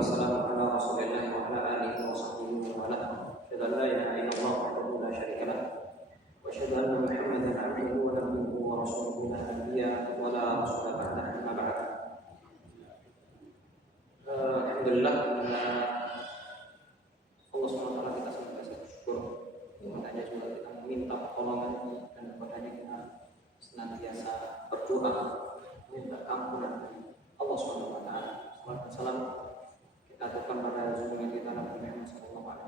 والسلام على رسول الله وعلى آله وصحبه ومن والاه. أشهد أن لا إله إلا الله وحده لا شريك له وأشهد أن محمدا عبده ونبيه ورسوله لا نبي ولا رسول بعده أما بعد. Alhamdulillah, Allah SWT kita senantiasa bersyukur. Makanya juga kita meminta pertolongan dan kepadanya kita senantiasa berdoa minta ampunan Allah SWT. Salam kita aturkan pada junjungan kita Nabi Muhammad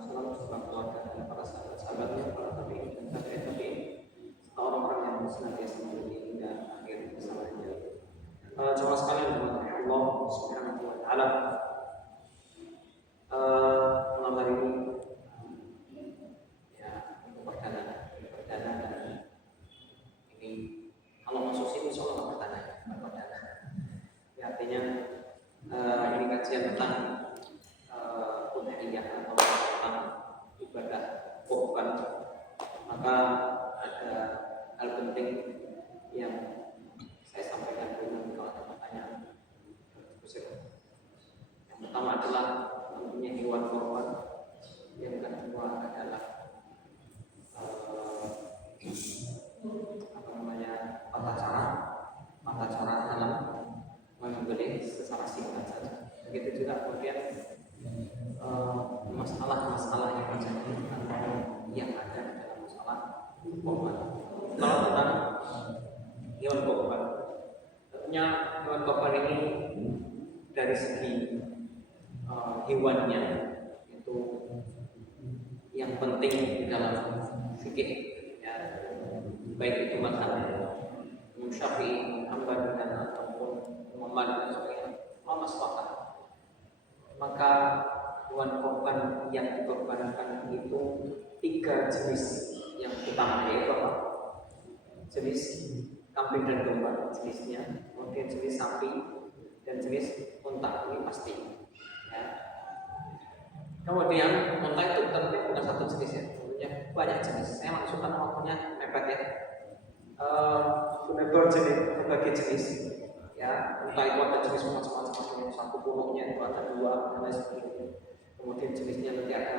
SAW, serta keluarga dan para sahabat-sahabatnya, para tabi'in dan tabi'in, serta orang-orang yang senantiasa mengikuti hingga akhir zamannya. Jemaah sekalian, Allah Subhanahu wa Ta'ala, malam hari ini ya perdana dan ini kalau masuk sini soal perdana. Ya, artinya ini kajian tentang udhiyah atau tentang ibadah kurban. Maka ada hal penting yang saya sampaikan dulu kalau ada pertanyaan. Yang pertama adalah tentunya hewan kurban. Yang kedua adalah tata cara dalam membeli secara singkat saja. Begitu juga kemudian masalah-masalah yang terjadi atau yang ada dalam masalah kurban. Kalau tentang hewan kurban, tentunya hewan kurban ini dari segi hewannya itu yang penting di dalam fikih, ya, baik itu mazhab Syafi'i, Hambali dan ataupun Malik dan sebagainya, maslahat. Maka hewan kurban yang dikorbankan itu 3 jenis yang utama, yaitu apa? Jenis kambing dan domba jenisnya, kemudian jenis sapi dan jenis unta, ini pasti. Ya. Kemudian unta itu tentu bukan satu jenis ya, tentunya banyak jenis. Saya maksudkan waktunya mepet ya. Sudah berbagai jenis, ya, entah itu ada jenis macam-macam, satu puluhnya itu ada 2 dan lain sebagainya. Kemudian jenisnya nanti ada,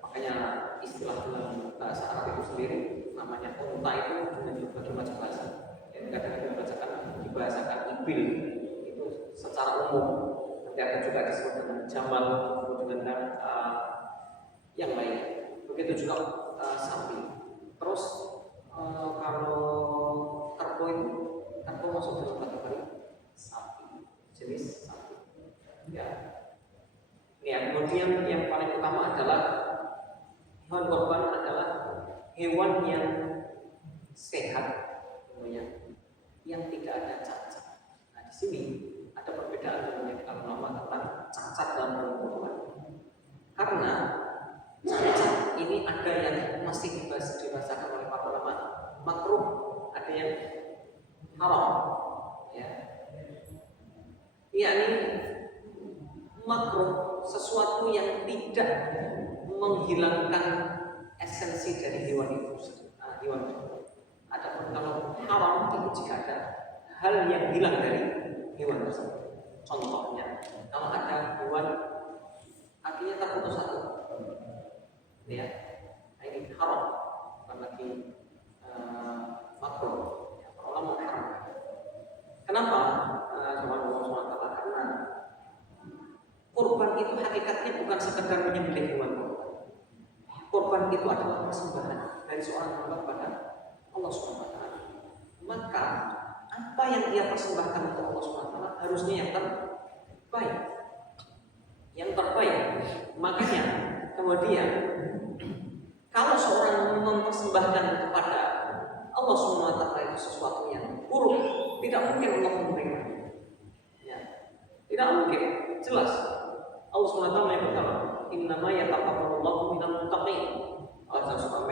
makanya istilah dalam bahasa Arab itu sendiri namanya unta itu dengan berbagai macam bahasa. Yang kadang-kadang dibahasakan ibil itu secara umum, nanti ada juga disebut dengan jamal, dengan yang lain. Begitu juga sapi. Terus kalau kerbau masuk dalam kategori sapi, jenis sapi. Ya. Ya, kemudian yang paling utama adalah hewan kurban adalah hewan yang sehat, yang tidak ada cacat. Nah, di sini ada perbedaan dengan yang kita ulama tentang cacat dalam hewan kurban. Karena cacat ini ada yang masih dibahasakan oleh para ulama makruh, ada yang haram, ya. Yakni makruh sesuatu yang tidak menghilangkan esensi dari hewan itu, hewan itu. Adapun kalau haram itu jika ada hal yang hilang dari hewan tersebut. Contohnya, kalau ada hewan kakinya terputus satu, ya, ini haram, bukan lagi makruh. Allah mengharamkan. Kenapa? Allah SWT, karena kurban itu hakikatnya bukan sekedar menyembelih hewan kurban. Kurban itu adalah persembahan dari seorang hamba kepada Allah SWT. Maka apa yang dia persembahkan untuk Allah SWT harusnya yang terbaik. Yang terbaik. Makanya kemudian kalau seorang mempersembahkan kepada Allah SWT itu sesuatu yang buruk, tidak mungkin Allah memberikan. Ya. Tidak mungkin, jelas. Allah SWT menyebutkan, innama yataqabbalullahu minal muttaqin. Allah SWT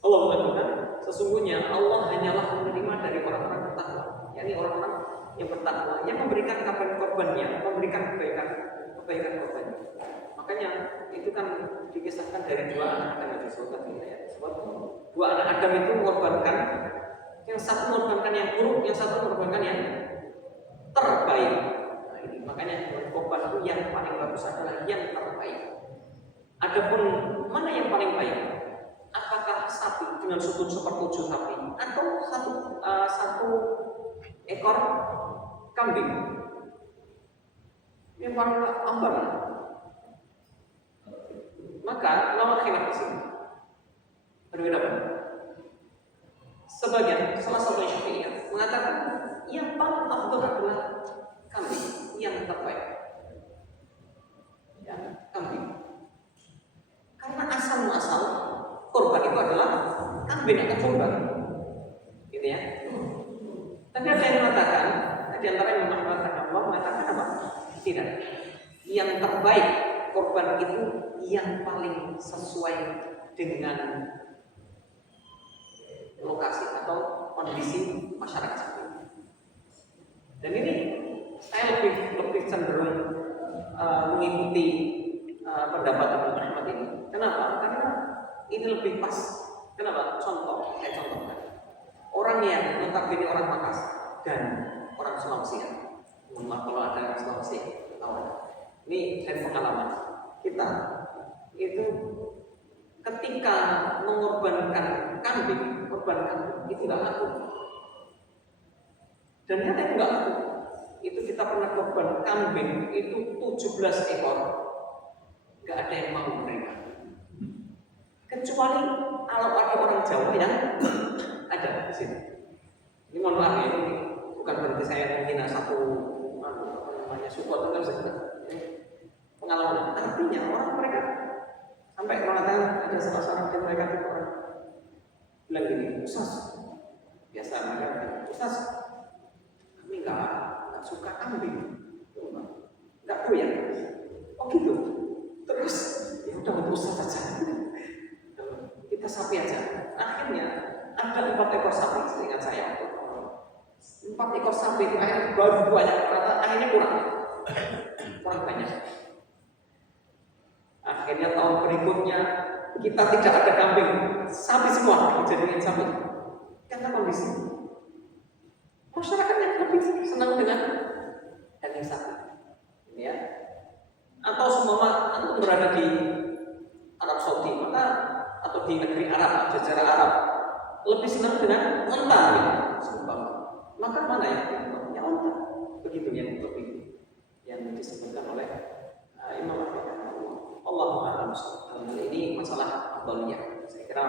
Allah mengatakan, sesungguhnya Allah hanyalah menerima dari orang-orang bertakwa, yakni orang-orang yang bertakwa, yang memberikan kapan korbannya, memberikan kebaikan korbannya. Makanya itu kan dikisahkan dari 2 anak Adam di surga, ya. Sebab 2 anak Adam itu mengorbankan, yang satu mengorbankan yang buruk, yang satu mengorbankan yang terbaik. Nah, ini Makanya korban itu yang paling bagus adalah yang terbaik. Adapun mana yang paling baik? Apakah sapi dengan sutun sepertujuh sapi atau satu ekor kambing? Yang paling ambil. Maka ulama khilaf di sini berbeda. Salah satu Syafi'iyah mengatakan yang paling afdal adalah kambing, yang terbaik. Ya, kambing. Karena asal muasal korban itu adalah kambing atau korban, gitu ya. Tapi ada yang mengatakan, di antara yang mengatakan apa? Tidak. Yang terbaik korban itu yang paling sesuai dengan lokasi atau kondisi masyarakat. Dan ini saya lebih cenderung mengikuti pendapat Imam Ahmad ini. Kenapa? Karena ini lebih pas. Kenapa? Contohkan. Orang yang notabene orang Makassar dan orang Sulawesi. Maaf kalau ada orang Sulawesi, ini dari pengalaman kita itu ketika mengorbankan kambing, itu nggak laku. Dan nyata itu nggak laku. Itu kita pernah korban kambing itu 17 ekor, nggak ada yang mau menerima. Kecuali kalau ada orang Jawa yang ada di sini. Ini mohon maaf ya, ini bukan berarti saya menghina satu suku atau pengalaman. Artinya orang mereka sampai mengatakan ada salah seorang dari mereka itu orang bilang gini, Ustaz, biasa mereka, Ustaz, kami nggak suka kambing, nggak doyan. Oh gitu. Terus ya udah untuk Ustaz saja. Kita sapi aja. Akhirnya ada 4 ekor sapi, seingat saya. 4 ekor sapi itu akhirnya baru banyak, akhirnya kurang banyak. Akhirnya tahun berikutnya kita tidak ada kambing, sapi semua dijadikan sapi. Karena kondisi masyarakat yang lebih senang dengan daging sapi, ya. Atau semua atau berada di Arab Saudi, maka atau di negeri Arab, jajaran Arab, lebih senang dengan unta, maka mana yang unta? Begitu yang lebih yang disebutkan oleh Imam Ahmad. Allahu a'lam. Ini masalah afdaliyah. Saya kira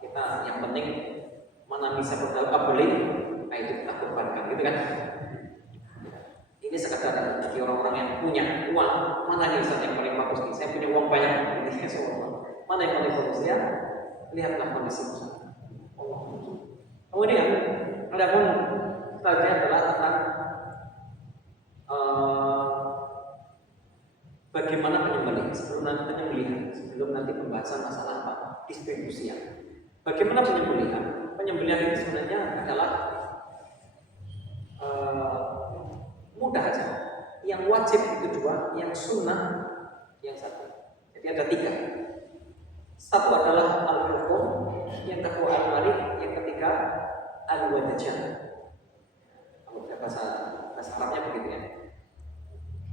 kita yang penting mana bisa berdampak boleh, itu kita korbankan, gitu kan? Ini sekadar bagi orang-orang yang punya uang, mana nih yang paling bagus nih? Saya punya uang banyak, ini semua. Mana yang paling bagus ya? Lihatlah kondisi usaha. Kemudian ada pun tadi adalah tentang bagaimana penyembelihan sebelum nanti pembahasan masalah apa? Distribusinya. Bagaimana penyembelihan? Penyembelihan ini sebenarnya adalah mudah aja. Yang wajib itu 2, yang sunnah yang 1. Jadi ada 3. Satu adalah al-hukum, yang kedua al-warid, yang ketiga al-wadajah. Kalau bahasa Arabnya begitu ya.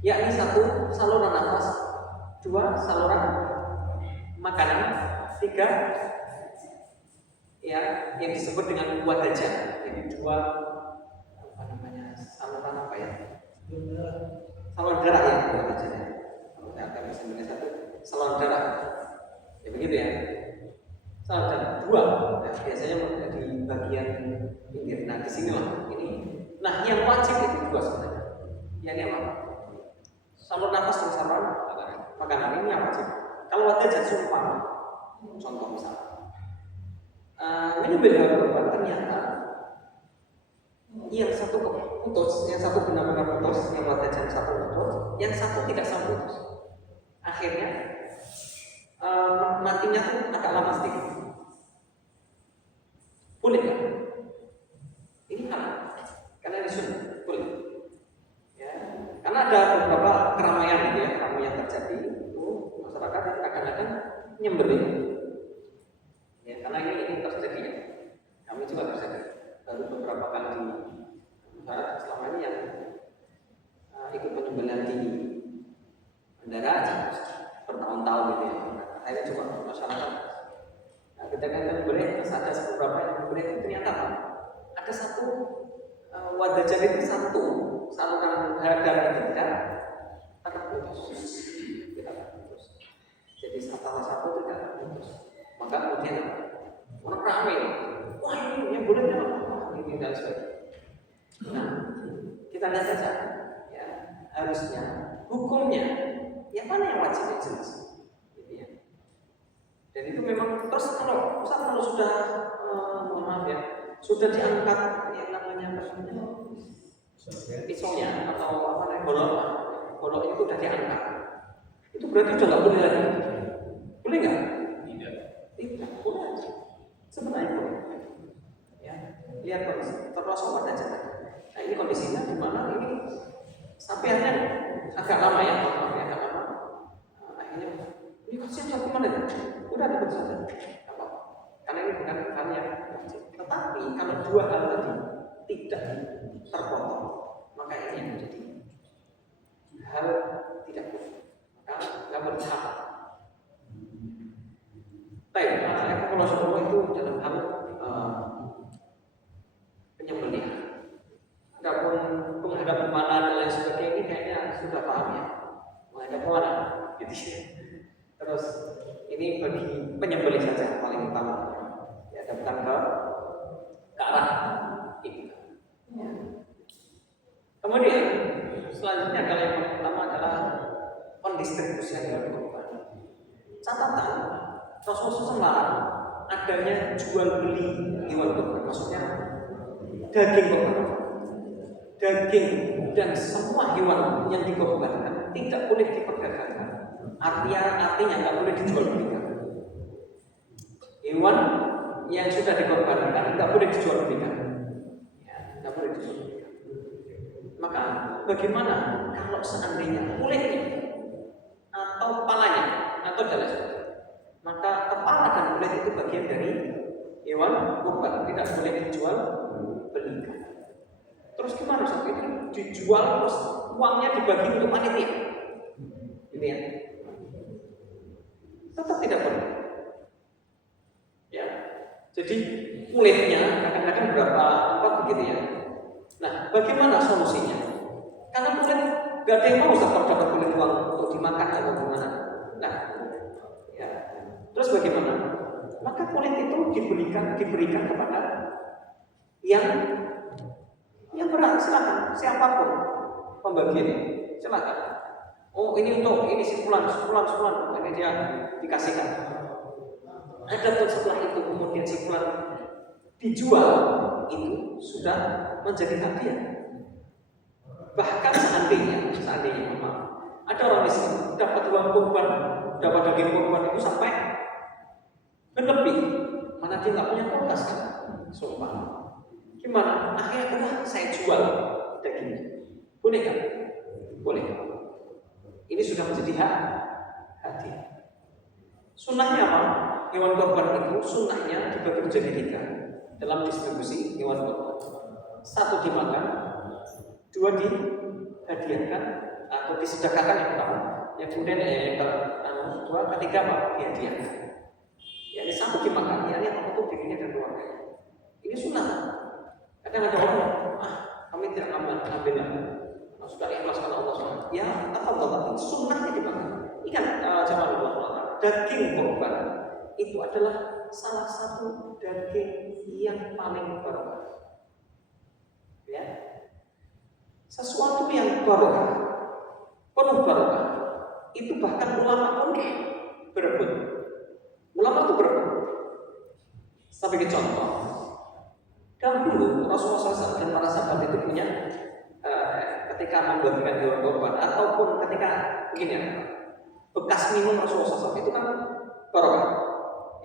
Yakni 1 saluran nafas, 2 saluran makanan, 3 ya yang disebut dengan wadajah. Jadi 2 saluran apa ya? Saluran darah ya, wadajah. Kalau saya akan bisa dengan 1 saluran darah. Ya begitu ya. Saluran darah 2. Nah, biasanya di bagian pinggir. Nah di sini lah ini. Nah yang wajib itu 2 sebenarnya. Yang apa? Saluran nafas dan saluran makanan ini yang wajib. Kalau wadajah sumpah, contoh misalnya, ini beda korban ternyata yang satu putus, yang satu benar-benar putus, yang wadajah satu putus, yang satu tidak sampai putus. Akhirnya matinya tuh agak lama sedikit. Boleh nggak? Ini halal, karena ini sunnah, boleh. Ya, karena ada beberapa keramaian gitu ya, keramaian terjadi itu masyarakat kadang-kadang nyembelih. Ya, karena ini terjadi ya. Kami juga terjadi. Baru beberapa kali di selama ini yang ikut satu wadah itu satu saluran darah itu tidak terputus. Jadi salah satu tidak terputus. Maka kemudian orang ramai, wah ini yang boleh ini dan sebagainya. Nah, kita lihat saja, ya harusnya hukumnya, ya mana yang wajib yang jelas, gitu ya. Dan itu memang terus kalau sudah mohon maaf ya, sudah diangkat yang namanya isolnya atau apa namanya golok itu sudah diangkat, itu berarti sudah nggak boleh lagi, boleh nggak? Tidak boleh. Sebenarnya boleh. Ya, lihat kondisi terus sobat aja. Nah ini kondisinya di mana ini sapiannya agak lama ya, agak lama. Akhirnya ini kasihan satu menit, udah dapat saja. Karena ini bukan hal yang wajib. Tetapi kalau dua hal tadi tidak terpotong, maka ini yang menjadi hal tidak boleh. Maka nggak berhak. Baik, kalau itu dalam hal penyembelihan. Adapun menghadap kemana dan lain sebagainya ini kayaknya sudah paham ya. Menghadap kemana? Gitu. Terus ini bagi penyembelih saja paling utama. Ya, datang ke arah itu. Ya. Kemudian selanjutnya adalah yang paling utama adalah pendistribusian hewan kurban. Catatan Rasulullah melarang adanya jual beli hewan kurban, maksudnya daging kurban. Daging dan semua hewan yang dikorbankan tidak boleh diperdagangkan. Artinya nggak boleh dijual belikan. Hewan yang sudah dikorbankan nggak boleh dijual belikan. Ya, nggak boleh dijual belikan. Maka bagaimana kalau seandainya kulitnya atau kepalanya atau dalam maka kepala dan kulit itu bagian dari hewan kurban, tidak boleh dijual belikan. Terus gimana saat itu dijual terus uangnya dibagi untuk panitia, gitu ya? Tetap tidak boleh. Ya, jadi kulitnya kadang-kadang berapa tempat begitu ya. Nah, bagaimana solusinya? Karena kulit gak ada yang mau kalau dapat kulit uang untuk dimakan atau gimana. Nah, ya. Terus bagaimana? Maka kulit itu diberikan kepada yang berat, silakan siapapun pembagian silakan. Oh ini untuk ini sebulan ini dia dikasihkan. Adapun setelah itu kemudian sebulan dijual itu sudah menjadi hadiah. Bahkan seandainya ada orang miskin dapat uang kurban, dapat daging kurban itu sampai berlebih, mana dia nggak punya kulkas kan? Sumpah. Gimana? Akhirnya saya jual dagingnya. Boleh kan? Boleh. Ini sudah menjadi hadiah. Sunnahnya apa? Hewan kurban itu sunnahnya dibagi menjadi 3 dalam distribusi hewan kurban. 1 dimakan, 2 dihadiahkan atau disedekahkan yang pertama. Yang kemudian yang kedua, ketiga apa? Dihadiahkan. Ya, ini 1 dimakan, ya yang untuk dirinya dan keluarganya. Ini sunnah. Kadang ada orang, kami tidak ngambil sudah ikhlas karena Allah SWT. Ya, apa sunnahnya dimakan. Ingat zaman Allah, daging kurban itu adalah salah satu daging yang paling barokah. Ya, sesuatu yang barokah, penuh barokah. Itu bahkan ulama pun berebut. Ulama itu berebut. Sebagai contoh, dahulu Rasulullah SAW dan para sahabat itu punya ketika membagikan hewan kurban ataupun ketika begini ya, bekas minum Rasulullah SAW itu kan barokah.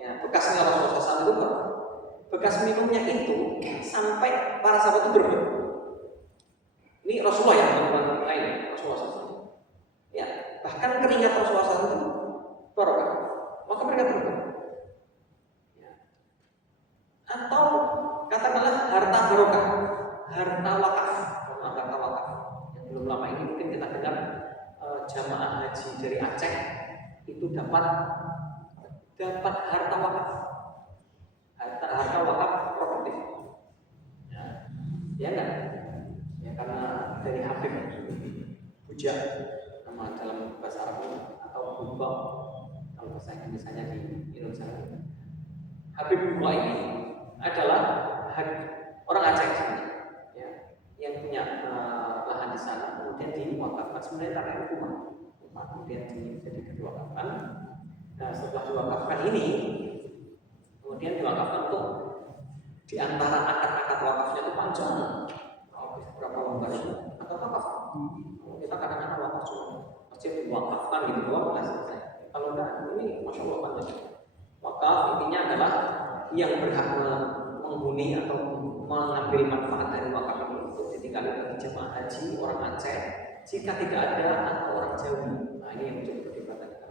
Ya, bekasnya Rasulullah SAW itu barokah. Bekas minumnya itu sampai para sahabat itu berebut. Ini Rasulullah ya, teman-teman lain Rasulullah SAW. Ya, bahkan keringat Rasulullah SAW itu barokah. Maka mereka berebut. Ya. Atau katakanlah harta barokah, harta wakaf. Harta wakaf. Yang belum lama ini mungkin kita dengar jamaah haji dari Aceh itu dapat harta wakaf. Harta wakaf properti. Ya. Hujan, nama dalam bahasa Arab atau Hubab kalau bahasa Indonesia di Indonesia. Habib Buka ini adalah orang Aceh sebenarnya, ya, yang punya lahan di sana, kemudian diwakafkan sebenarnya tanah rumah, kemudian dijadikan diwakafkan. Nah, setelah diwakafkan ini, kemudian diwakafkan untuk di antara akad-akad wakafnya itu panjang, berapa lembar atau wakaf. Kita kadang-kadang wakaf cuma masjid diwakafkan gitu doang, udah selesai. Kalau enggak, ini masya Allah panjang. Wakaf intinya adalah yang berhak menghuni atau mengambil manfaat dari wakaf ini untuk ditinggali bagi jemaah haji orang Aceh jika tidak ada atau orang Jawi. Nah, ini yang menjadi perdebatan kita.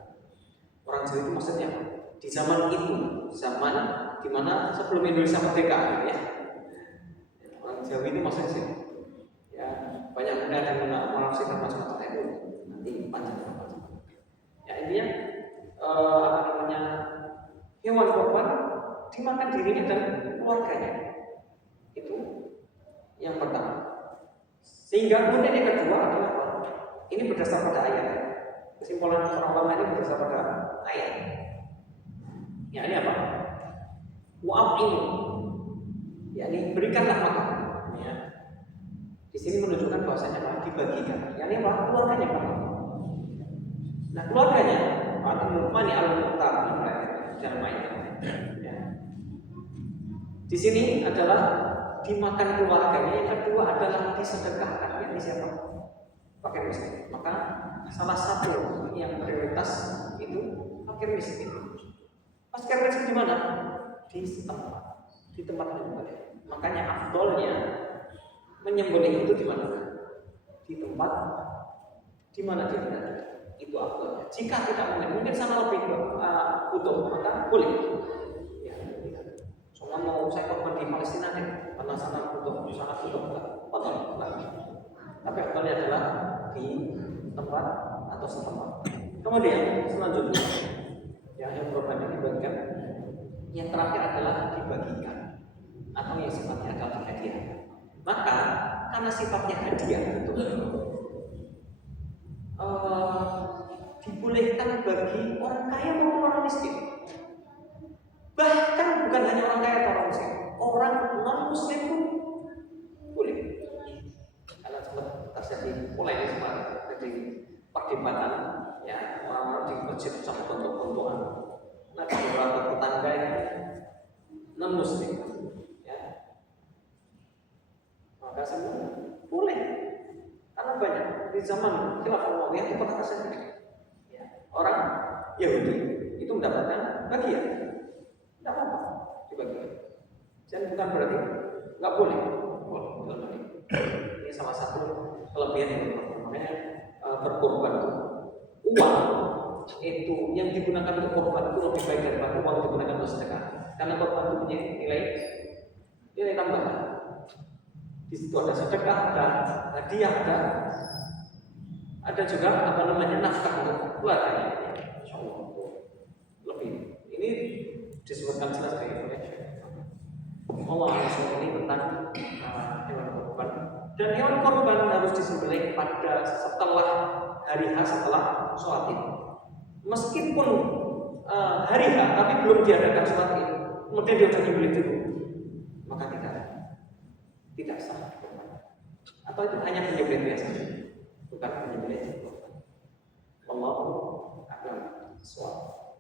Orang Jawi itu maksudnya di zaman itu, zaman dimana sebelum Indonesia merdeka, ya. Orang Jawi itu maksudnya sih, ya banyak yang menafsirkan macam-macam itu nanti panjang. Ya intinya apa namanya, hewan korban dimakan dirinya dan keluarganya. Itu yang pertama. Sehingga kemudian yang kedua adalah apa? Ini berdasar pada ayat. Kesimpulan para ulama ini berdasar pada ayat. Ya ini apa? Wa'amin. Ya ini berikanlah makan. Ya. Di sini menunjukkan bahwasanya apa? Dibagikan. Ya ini apa? Keluarganya apa? Nah keluarganya mani al-muqtar dalam ayat. Ya. Di sini adalah dimakan keluarganya, yang kedua adalah disedekahkan. Ini siapa? Fakir miskin. Maka salah satu yang prioritas itu fakir miskin. Fakir miskin di mana? Di tempat menyembelih. Makanya afdolnya menyembelih itu di mana? Di tempat di mana dia berada. Itu afdolnya. Jika tidak mungkin sana lebih butuh, maka boleh. Ya, soalnya mau saya korban di Palestina deh, karena sana butuh enggak, potong enggak. Tapi afdolnya adalah di tempat atau setempat. Kemudian selanjutnya, yang korban dibagikan. Yang terakhir adalah dibagikan atau yang sifatnya adalah hadiah. Maka karena sifatnya hadiah itu dibolehkan bagi orang kaya maupun orang miskin. Bahkan bukan hanya orang kaya atau orang miskin, orang non muslim pun boleh. Karena sempat terjadi polemik kemarin, jadi perdebatan, ya orang-orang di masjid sama bentuk-bentukan. Nah, beberapa tetangga yang non muslim, ya, maka semua boleh. Karena banyak di zaman khilafah Umayyah itu pernah terjadi. Ya, orang Yahudi itu mendapatkan bagian, tidak apa-apa dibagikan. Dan bukan berarti nggak boleh. Ini salah satu kelebihan yang namanya berkorban itu. Uang itu yang digunakan untuk korban itu lebih baik daripada uang yang digunakan untuk sedekah. Karena korban itu punya nilai tambahan. Di situ ada sedekah, ada hadiah, ada juga apa namanya nafkah untuk keluarga. Insyaallah lebih. Ini disebutkan jelas dari Allah ini tentang hewan korban. Dan hewan korban harus disembelih pada setelah hari H, setelah sholat Id. Meskipun hari H tapi belum diadakan sholat Id, kemudian dia sudah disembelih dulu, maka tidak sah. Atau itu hanya penyembelih biasa, bukan penyembelih korban. Wallahu a'lam bishawab.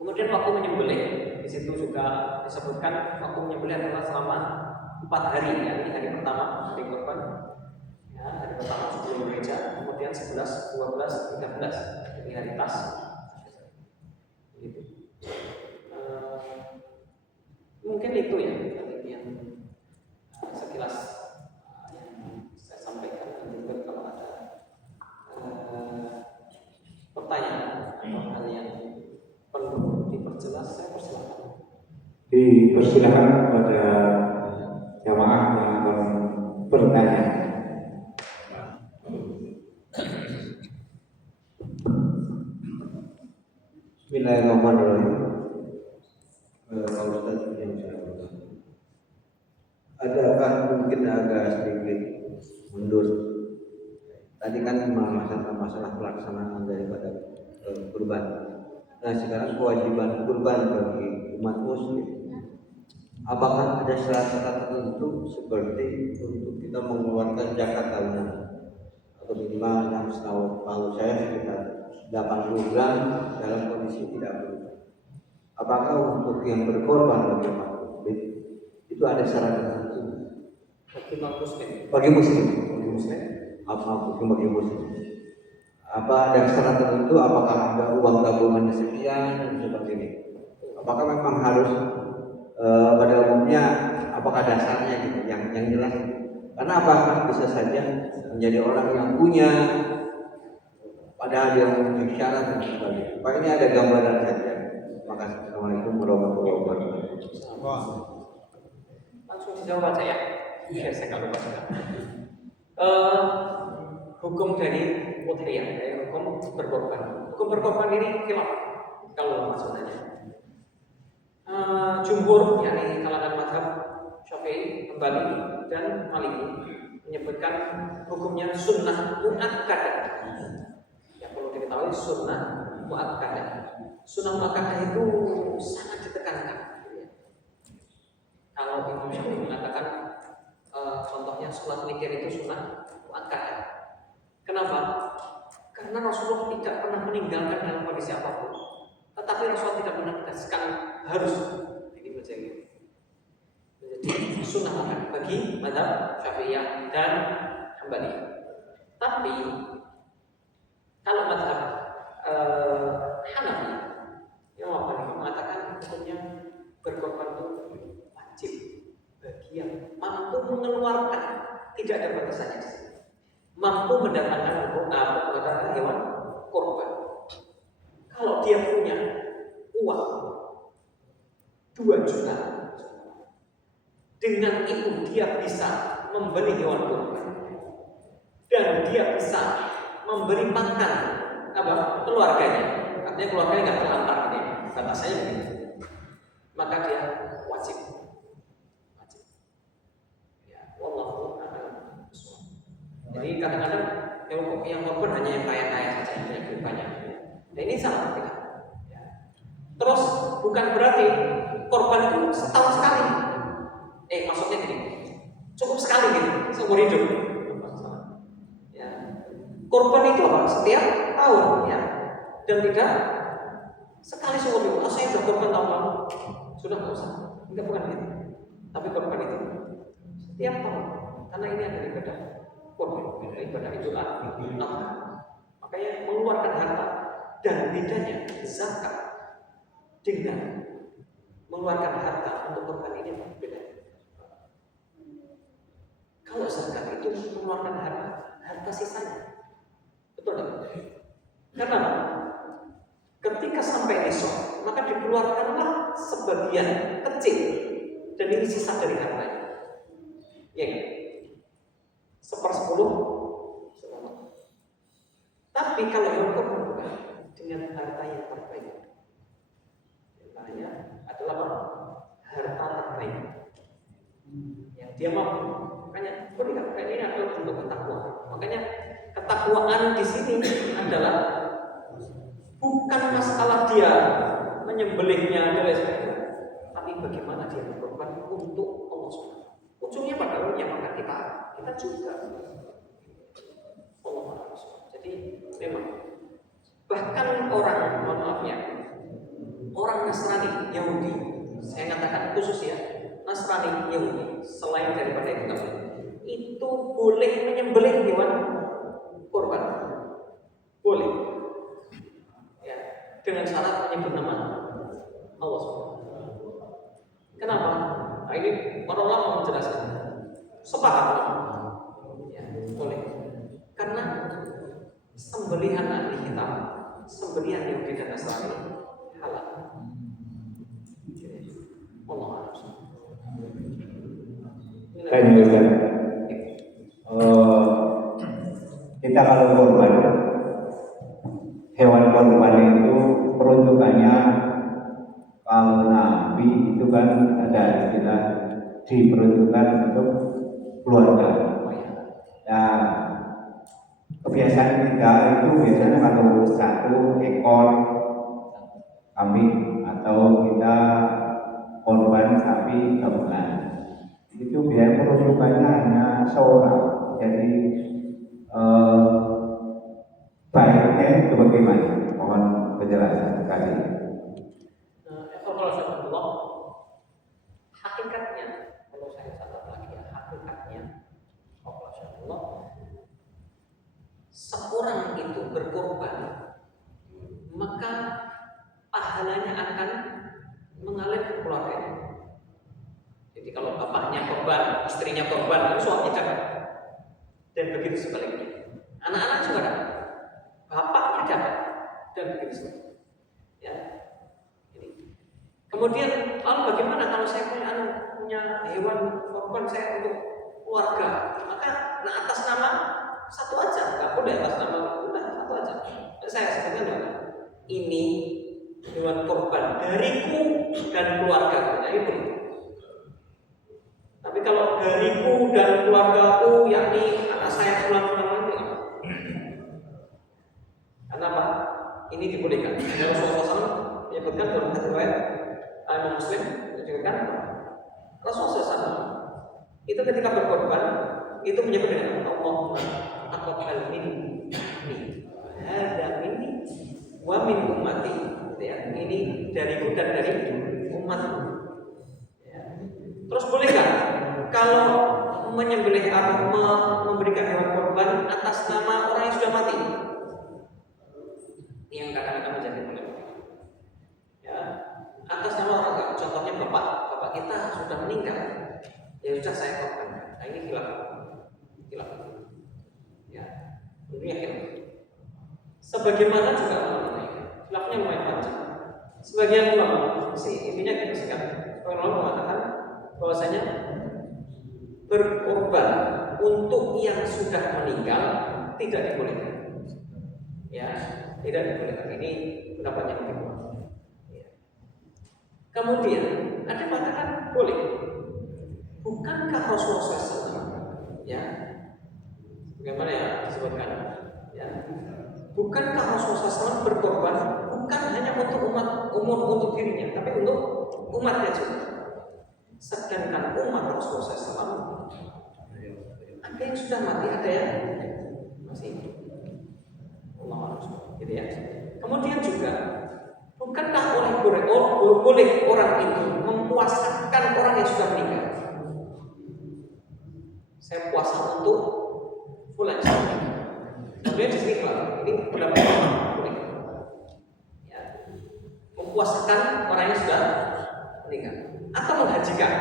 Kemudian waktu menyembelih di situ juga disebutkan waktu menyembelih adalah selama 4 hari, ya. Ini hari pertama hari korban, ya, hari pertama sebelum gereja, kemudian 11, 12, 13 jadi hari tas. Gitu. Mungkin itu ya yang sekilas yang saya sampaikan. Dan kalau ada pertanyaan atau hal yang perlu diperjelas, saya persilakan. Dipersilakan kepada jamaah yang akan bertanya. Bismillahirrahmanirrahim. Pak Ustaz yang saya hormati, adakah mungkin agak sedikit mundur Tadi kan masalah pelaksanaan daripada kurban. Nah sekarang kewajiban kurban bagi umat muslim, apakah ada syarat-syarat tertentu seperti untuk kita mengeluarkan zakat tahunan atau minimal tahu saya sekitar 80 bulan dalam kondisi tidak berubah? Apakah untuk yang berkorban bagi umat muslim itu ada syarat tertentu? Bagi muslim. Bagi muslim. Bagi muslim. Apa ada syarat tertentu? Apakah ada uang tabungan sekian dan sebagainya? Apakah memang harus pada umumnya? Apakah dasarnya gitu? Yang jelas. Karena apakah bisa saja menjadi orang yang punya, padahal dia memiliki syarat dan sebagainya. Pak ini ada gambaran saja. Terima kasih. Assalamualaikum warahmatullahi wabarakatuh. Langsung dijawab aja ya. Iya, saya kalau lupa. Hukum dari udhiyah, dari hukum berkorban. Hukum berkorban ini khilaf kalau maksudnya. Jumhur, yakni kalangan mazhab Syafi'i, Hambali dan Maliki menyebutkan hukumnya sunnah muakkadah. Yang perlu diketahui sunnah muakkadah. Sunnah muakkadah itu sangat ditekankan. Kalau Imam Syafi'i mengatakan contohnya sholat witir itu sunnah muakkadah. Kenapa? Karena Rasulullah tidak pernah meninggalkan dalam kondisi apapun. Tetapi Rasulullah tidak pernah menegaskan harus ini menjadi sunnah muakkadah bagi mazhab Syafi'iyah dan Hambali. Tapi kalau mazhab Hanafi yang mengatakan hukumnya berkorban itu wajib bagi yang mampu mengeluarkan, tidak ada batasannya, mampu mendatangkan mendatangkan hewan korban. Kalau dia punya uang 2 juta, dengan itu dia bisa membeli hewan korban dan dia bisa memberi makan keluarganya. Artinya keluarganya nggak terlantar ini, batasannya begini. Maka dia wajib. Jadi kadang-kadang yang korban hanya yang kaya-kaya saja, yang banyak. Nah ini salah tidak. Terus bukan berarti korban itu setahun sekali. Maksudnya gini, cukup sekali gitu, seumur hidup. Ya. Korban itu apa? Setiap tahun, ya. Dan tidak sekali seumur hidup. Saya sudah korban tahun lalu, sudah nggak usah. Enggak, bukan gitu. Tapi korban itu setiap tahun, karena ini ada ibadah korban, ibadah Idul Adha. Makanya mengeluarkan harta, dan bedanya zakat dengan mengeluarkan harta untuk korban ini beda. Kalau zakat itu mengeluarkan harta sisanya, betul tak? Karena ketika sampai esok, maka dikeluarkanlah sebagian kecil, dan ini sisa dari hartanya. Ya, 1/10 selamat. Tapi kalau yang korban bukan, dengan harta yang terbaik, antaranya adalah apa? Harta terbaik yang dia mampu. Makanya dikatakan ini adalah bentuk ketakwaan. Makanya ketakwaan di sini adalah bukan masalah dia menyembelihnya dan sebagainya, tapi bagaimana dia berkorban untuk Allah SWT. Ujungnya pada yang makan kita juga Allah SWT. Jadi memang bahkan orang Nasrani Yahudi, saya katakan khusus ya, Nasrani Yahudi selain daripada itu boleh menyembelih hewan korban, boleh ya, dengan syarat menyebut nama Allah SWT. Kenapa? Nah, ini para ulama menjelaskan sepakat ya, boleh, karena sembelihan ahli kitab, sembelihan Yahudi dan Nasrani halal. Allah SWT. Kita kalau korban, hewan korban itu peruntukannya, kalau Nabi itu kan ada istilah diperuntukkan untuk keluarga. Nah, kebiasaan kita itu biasanya kalau satu ekor kambing atau kita korban sapi gabungan itu biaya perusukannya hanya seorang. Jadi baiknya itu bagaimana? Mohon penjelasan sekali. Alhamdulillah, hakikatnya kalau saya catat lagi ya, hakikatnya Alhamdulillah, seorang itu berkorban maka pahalanya akan mengalir ke keluarganya. Jadi kalau bapaknya korban, istrinya korban, suaminya dapat. Dan begitu sebaliknya. Anak-anak juga dapat. Bapaknya dapat. Dan begitu sebaliknya. Ya. Ini. Kemudian lalu bagaimana kalau saya punya hewan korban saya untuk keluarga? Maka atas nama satu aja, nggak boleh atas nama udah satu aja. Saya sebutkan ini hewan korban dariku dan keluarga. Nah itu. Tapi kalau dariku dan keluargaku, yakni anak saya pulang ini, karena apa? Ini dibolehkan. Rasulullah SAW menyebutkan dalam hadis riwayat Imam Muslim menunjukkan Rasulullah SAW itu ketika berkorban itu menyebut dengan Allahumma taqabbal minni hadza minni wa min ummati, ya, ini dariku dan dari umatku. Ya. Terus bolehkah kalau menyembelih atau memberikan hewan korban atas nama orang yang sudah mati? Ini yang kadang-kadang menjadi polemik. Ya, atas nama orang, contohnya bapak kita sudah meninggal, ya sudah saya korban. Nah ini khilaf. Ya, tentunya khilaf. Sebagaimana juga khilafnya lumayan panjang. Sebagian ulama, intinya kita sekarang, sebagian ulama mengatakan bahwasanya berkorban untuk yang sudah meninggal tidak dibolehkan. Ya, tidak dibolehkan. Ini pendapat yang kedua. Ya. Kemudian ada yang mengatakan boleh. Bukankah Rasulullah SAW, ya, bagaimana ya disebutkan, ya, bukankah Rasulullah SAW berkorban bukan hanya untuk untuk dirinya, tapi untuk umatnya juga. Sedangkan umat Rasulullah SAW ada yang sudah mati, ada yang masih hidup. Allah gitu ya. Kemudian juga bukankah boleh orang itu mempuasakan orang yang sudah meninggal? Saya puasa untuk fulan. Kemudian di sini ini pendapat boleh. Ya. Mempuasakan orang yang sudah meninggal atau menghajikan.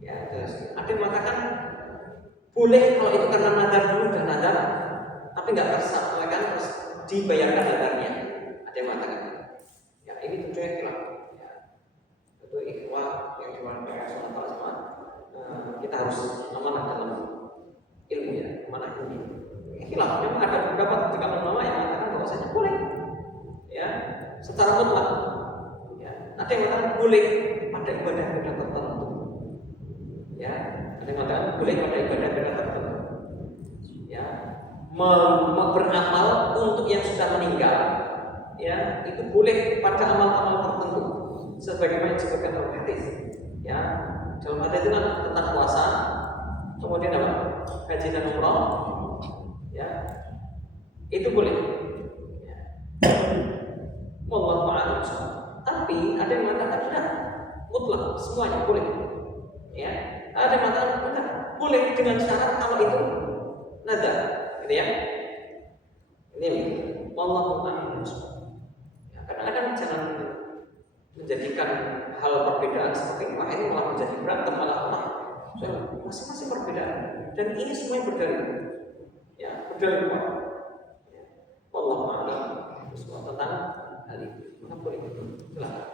Ya, ada yang mengatakan boleh kalau itu karena nazar dulu dan nazar, tapi nggak tersampaikan terus dibayarkan nazarnya. Ada yang mengatakan, ya ini tentunya khilaf. Ya, itu ikhwah yang diwarnai sama kita harus amanah dalam ilmu, ya, amanah ilmu. Khilaf, memang ada beberapa ketika ulama yang mengatakan bahwasanya boleh, ya, secara mutlak. Ya, ada yang mengatakan boleh pada ibadah-ibadah tertentu. Ya, ada yang mengatakan boleh pada ibadah-ibadah tertentu. Ya, beramal untuk yang sudah meninggal, ya, itu boleh pada amal-amal tertentu, sebagaimana disebutkan dalam hadis. Ya, dalam hadis itu tentang puasa, kemudian apa? Haji dan umrah, ya, itu boleh. Ya. Wallahu a'lam. Tapi ada yang mengatakan tidak mutlak semuanya boleh. Ya, ada yang mengatakan tidak boleh dengan syarat kalau itu nazar, gitu ya. Ini wallahu a'lam. Ya, kadang-kadang jangan menjadikan hal perbedaan seperti ini malah menjadi berantem malah masing-masing perbedaan dan ini semuanya berdalil. Ya, berdalil kuat. Ya. Wallahu a'lam tentang hal ini. Maka boleh. Silakan.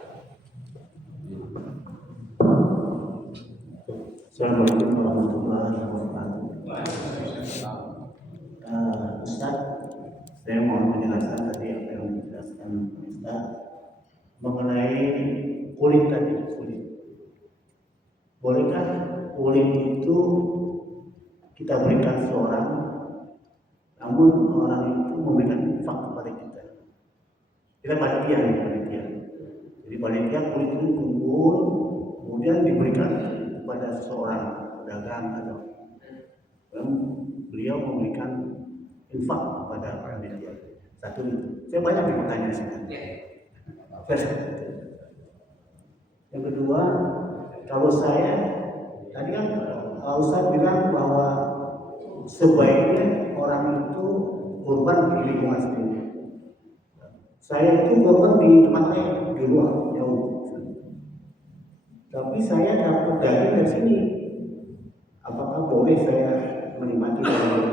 Assalamualaikum warahmatullahi wabarakatuh. Ustaz, saya mohon penjelasan tadi apa yang dijelaskan Ustaz mengenai kulit tadi. Bolehkah kulit itu kita berikan seorang namun orang itu memberikan infak kepada kita. Kita panitia. Jadi panitia kulit itu kumpul, kemudian diberikan kepada seseorang pedagang atau beliau memberikan infak kepada panitia. Satu itu. Saya banyak bertanya sebenarnya. Yang kedua, kalau saya tadi kan Ustaz bilang bahwa sebaiknya orang itu korban di lingkungan sendiri. Saya itu korban di tempat lain, di luar, jauh. Tapi saya dapat daging dari sini. Apakah boleh saya menikmati daging?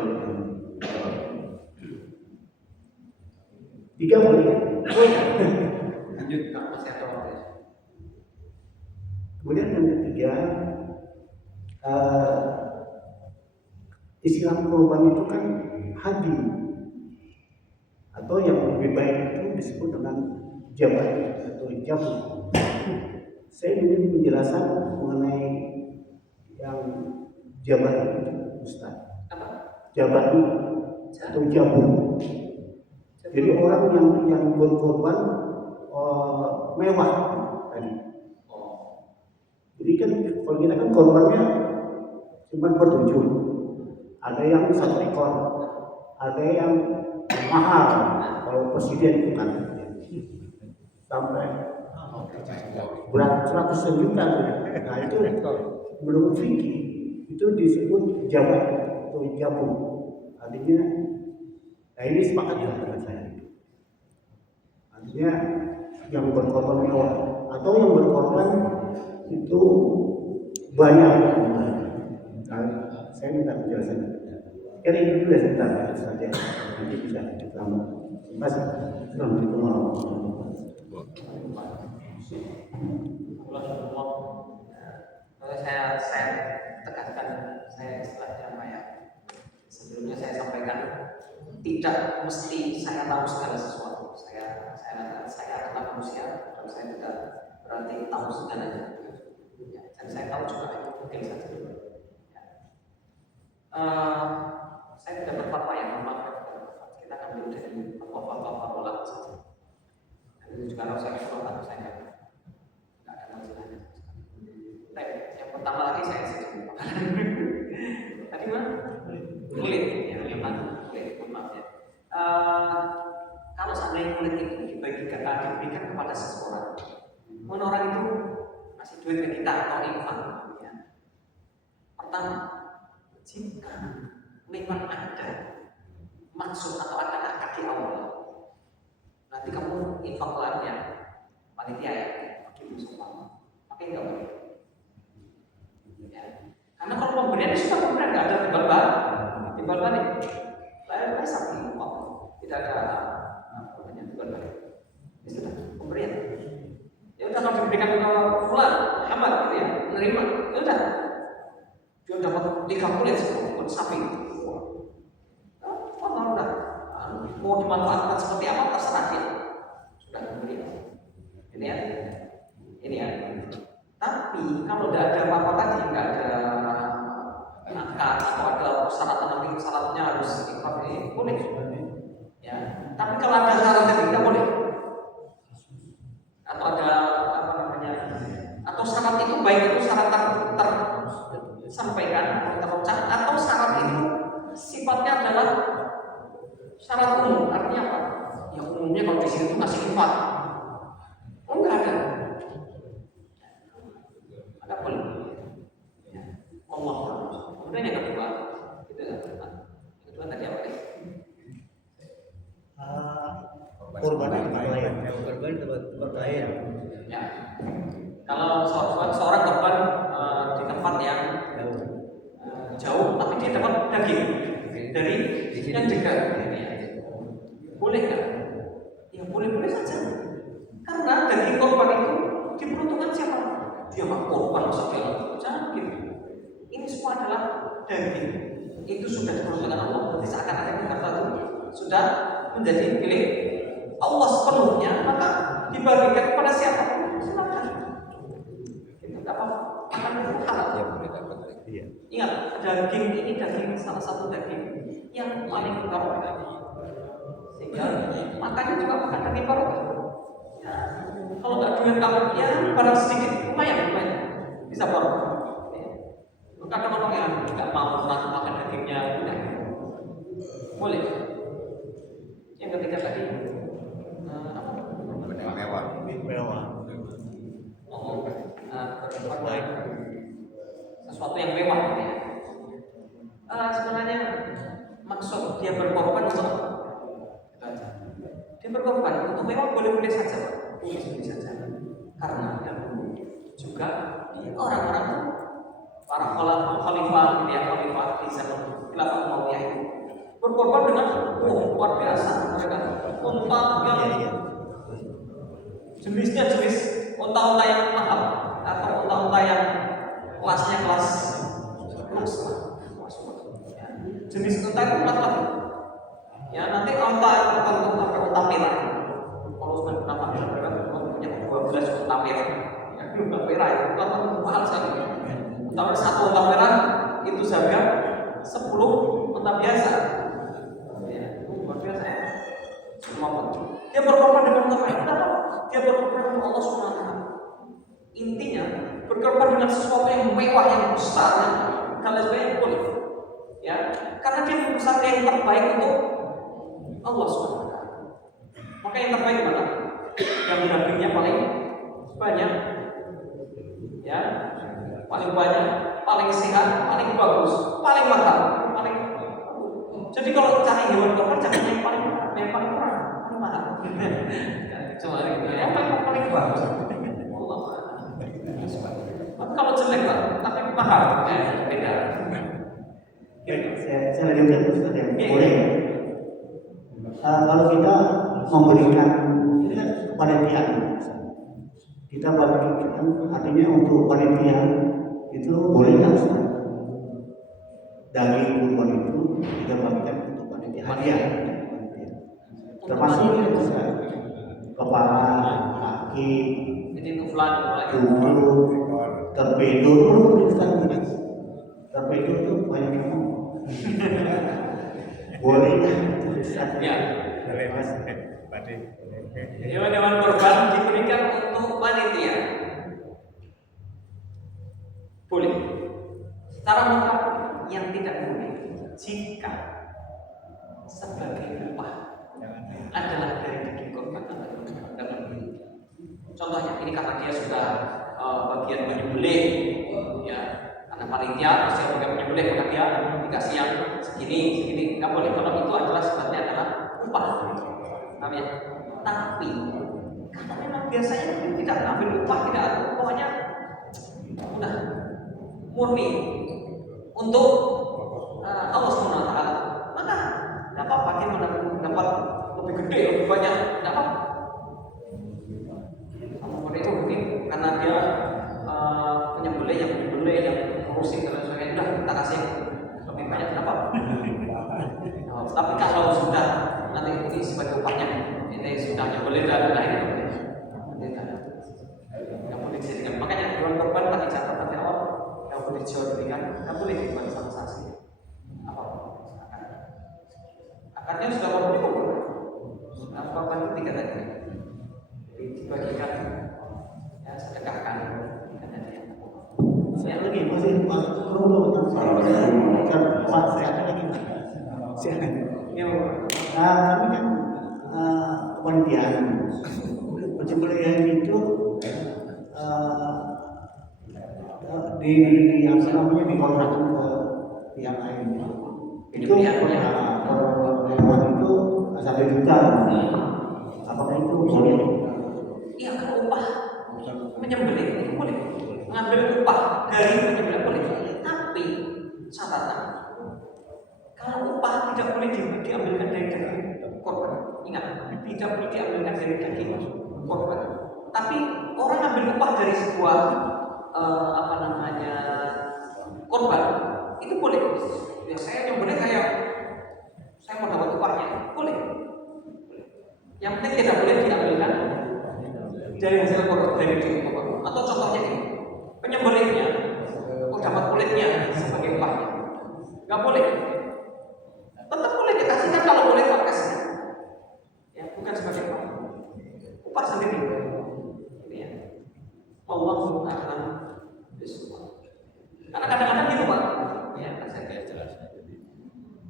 Tiga boleh. Lanjut Kak Mas Eko. Kemudian yang ketiga, istilah kurban itu kan hadi, atau yang lebih baik itu disebut dengan jabat atau jabu. Saya ingin penjelasan mengenai yang jabat itu, Ustaz. Apa? Jabat atau jabu. Jadi orang yang berkorban mewah tadi. Jadi kan kalau kita kan korbannya cuma bertujuh. Ada yang 1 ekor, ada yang mahal. Kalau presiden itu kan sampai berat 100 juta. Nah itu belum fikih. Itu disebut jabat atau jabu. Artinya, nah ini sepakat ya dengan saya. Artinya yang berkorban mewah atau yang berkorban itu banyak. Nah, saya minta penjelasan. Kira ini dulu sebentar saja. Nanti bisa ditambah. Terima kasih. Assalamualaikum warahmatullahi Kalau saya tegaskan, saya istilahnya apa ya? Sebelumnya saya sampaikan tidak mesti saya tahu segala sesuatu. Saya adalah manusia dan saya tidak berarti tahu segalanya. Dan saya tahu juga itu mungkin saja. Saya tidak berfatwa yang kita ambil dari fatwa-fatwa ulama saja. Dan itu juga harus saya atau saya tidak ada masalahnya. Baik, yang pertama lagi saya setuju. Tadi mana? Kulit, ya, kulit, maaf ya. Kalau seandainya kulit itu diberikan kepada seseorang, orang itu kasih duit ke kita atau infak, ya. Pertama, jika memang ada maksud atau ada akad di awal, nanti kamu infak lainnya panitia ya, bagi musuh, pakai nggak boleh. Ya. Karena kalau pemberian sudah pemberian nggak ada timbal balik. Saya sapi infak, tidak ada timbal balik. Ini sudah pemberian. Ya udah kalau diberikan ke fulan, Muhammad gitu ya, menerima, ya udah. Dia dapat 3 kulit buat sapi. Wah, udah. Mau dimanfaatkan seperti apa terserah dia. Sudah pemberian. Ini ya. Tapi kalau tidak ada apa-apa tadi, nggak ada akad atau ada persyaratan nanti syaratnya harus infak ini boleh. Ya. Tapi kalau ada syaratnya tidak boleh. Atau ada apa namanya? Atau syarat itu baik itu syarat tersampaikan atau terucap atau syarat itu sifatnya adalah syarat umum. Artinya apa? Ya umumnya kalau di sini itu masih infak. Oh enggak ada. Ada boleh. Ya. Allah. Kemudian yang kedua, itu yang kedua tadi apa ya? korban tempat lain. Ya. Kalau seorang korban di tempat yang jauh, tapi dia dapat daging dari yang dekat, boleh nggak? Ya boleh saja. Karena daging korban itu diperuntukkan siapa? Dia nggak korban saja, jangan gitu. Ini semua adalah daging. Itu sudah diperuntukkan Allah. Berarti seakan-akan harta itu sudah menjadi milik Allah sepenuhnya, maka dibagikan kepada siapa? Silakan. Itu tidak apa-apa. Akan itu halal. Iya. Ingat, daging ini daging salah satu daging yang paling barokah. Sehingga makanya juga makan daging barokah. Ya, kalau nggak duit kamu ya barang sedikit lumayan bisa barokah. Kadang orang yang nggak mau makan dagingnya udah boleh. Yang ketiga tadi Mewah. sesuatu yang mewah gitu ya. Sebenarnya maksud dia berkorban untuk apa? Dia berkorban untuk mewah boleh-boleh saja, boleh saja. Karena dahulu juga di orang-orang para khalifah di zaman Khilafah Umayyah itu berkorban dengan luar biasa. Mereka unta yang jenisnya jenis unta-unta yang mahal atau unta-unta yang kelasnya kelas lux. Jenis unta itu kelas ya nanti unta unta merah. Kalau sudah berapa mereka punya 12 unta merah. Ya, unta merah itu mahal sekali. Tapi satu unta merah itu harga 10 unta biasa. Ya, luar biasa ya. Dia berkorban dengan unta merah. Dia berkorban dengan Allah SWT. Intinya berkorban dengan sesuatu yang mewah, yang besar, kalau sebenarnya boleh. Ya, karena dia berusaha yang terbaik untuk Allah SWT. Maka yang terbaik mana? Yang dagingnya paling banyak, ya, paling banyak, paling sehat, paling bagus, paling mahal, paling. Jadi kalau cari hewan korban jangan yang paling murah, yang paling murah, paling mahal. Cuma yang paling bagus. Allah. Tapi kalau jelek lah, tapi mahal, beda. Saya lanjutkan Ustaz ya, boleh ya? Kalau kita memberikan ini kan panitia, kita bagikan artinya untuk panitia itu boleh nggak Ustaz? Daging kurban itu kita bagikan untuk panitia hadiah, termasuk itu Ustaz, kepala, kaki, Jadi tuflan, tubuh, terpedo, Ustaz. Terpedo itu banyak yang ngomong. Boleh Ustaz? ya. Boleh Mas. Padi. Hewan-hewan kurban diberikan untuk panitia. Boleh. Secara mutlak yang tidak boleh jika sebagai upah adalah dari daging kurban atau dalam. Contohnya ini karena dia sudah bagian menyembelih, ya, karena panitia terus dia bagian menyembelih maka dia dikasih yang segini, nggak boleh. Kalau itu adalah sebenarnya adalah upah, namanya. Tapi karena memang biasanya tidak ambil upah, tidak ada, pokoknya udah murni untuk Allah SWT, maka nggak apa-apa dia mendapat lebih gede, lebih banyak, nggak apa-apa. Itu mungkin karena dia penyembelih yang ngurusin dan sebagainya, udah kita kasih lebih banyak, nggak apa-apa. Tapi kalau sudah nanti ini sebagai upahnya, ini sudah nyembelih dan lain-lain, nggak boleh dijadikan. Makanya hewan korban tadi catat nanti awal nggak boleh dijual belikan, nggak boleh dibuat sama saksi. Apa? Akarnya sudah membeli korban itu 3 tadi dibagikan, ya, sedekahkan. Saya lagi masih kami kan kepanitiaan penyembelihan itu di apa namanya dikontrakkan ke pihak lain. Itu hewan itu sampai juta. Apakah itu boleh? Iya, kalau upah menyembelih itu boleh, mengambil upah dari menyembelih boleh. Tapi catatan, kalau upah tidak boleh diambilkan dari daging korban. Ingat, tidak boleh diambilkan dari daging korban. Tapi orang ambil upah dari sebuah korban itu boleh. Ya saya nyembelih kayak saya mau dapat upahnya, boleh. Yang penting tidak boleh diambilkan dari hasil korban, dari daging korban. Atau contohnya ini, penyembelihnya dapat kulitnya Karena kadang-kadang gitu Pak. Ya, saya jelas.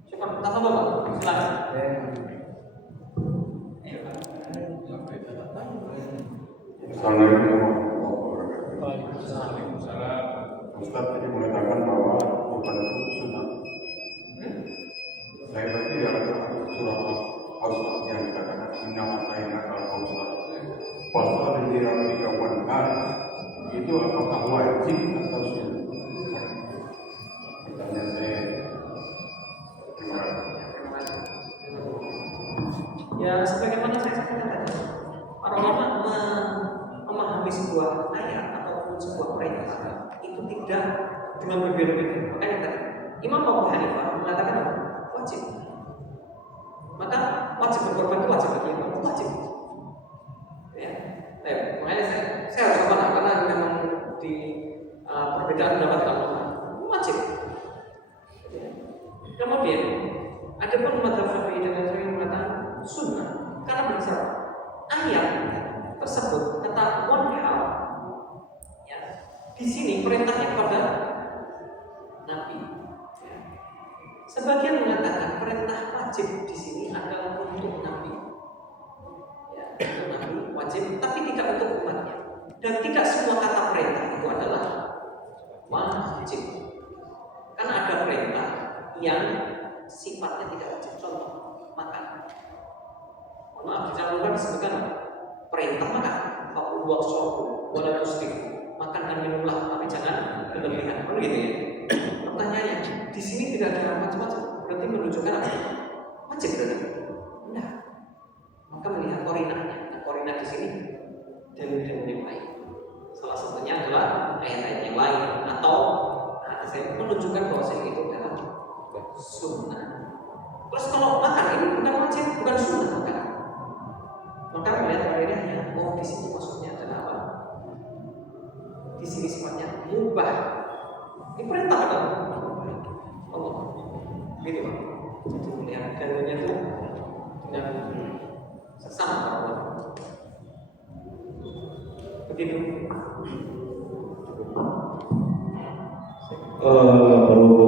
Coba tak apa Pak? Silakan. Assalamualaikum warahmatullahi wabarakatuh. Ustaz tadi mengatakan bahwa korban itu sunnah. Saya berarti ya ada surah Al-Asr yang dikatakan inna atayna al-Kautsar. Pasal di rabbika wanhar itu apakah wajib atau sunnah? Pertanyaan saya. Terima kasih. Ya, sebagaimana saya sampaikan tadi, para ulama memahami sebuah ayat ataupun sebuah perintah itu tidak dengan berbeda-beda. Makanya tadi Imam Abu Hanifah mengatakan apa? Wajib. Maka wajib berkorban itu wajib bagi imam, wajib. Ya, makanya saya harus apa? Karena memang di perbedaan pendapat ulama wajib. Ya. Kemudian ada pun madzhab Syafi'i dan Syafi'i mengatakan sunnah karena berdasar ayat tersebut kata wanhar ya, di sini perintahnya kepada Nabi ya. Sebagian mengatakan perintah wajib di sini adalah untuk Nabi ya, untuk Nabi wajib tapi tidak untuk umatnya dan tidak semua kata perintah itu adalah wajib karena ada perintah yang sifatnya tidak wajib. Contoh makan. Maaf, di dalam Al-Quran disebutkan perintah makan. Fakulu wasrobu wala tusrifu. Makan dan minumlah, tapi jangan berlebihan. Begitu ya. Pertanyaannya, di sini tidak ada macam-macam. Berarti menunjukkan apa? Wajib berarti. Nah, maka melihat korinahnya. Nah, korinah di sini dalil-dalil yang lain. Salah satunya adalah ayat-ayat yang lain atau saya menunjukkan bahwa itu adalah sunnah. Terus kalau makan ini bukan wajib, bukan sunnah makan. Maka melihat ayatnya, oh di sini maksudnya adalah apa? Di sini sifatnya mubah. Ini perintah kan? Allah. Gitu Pak. Jadi melihat dalilnya itu dengan sesama Allah. Begitu. Berhubung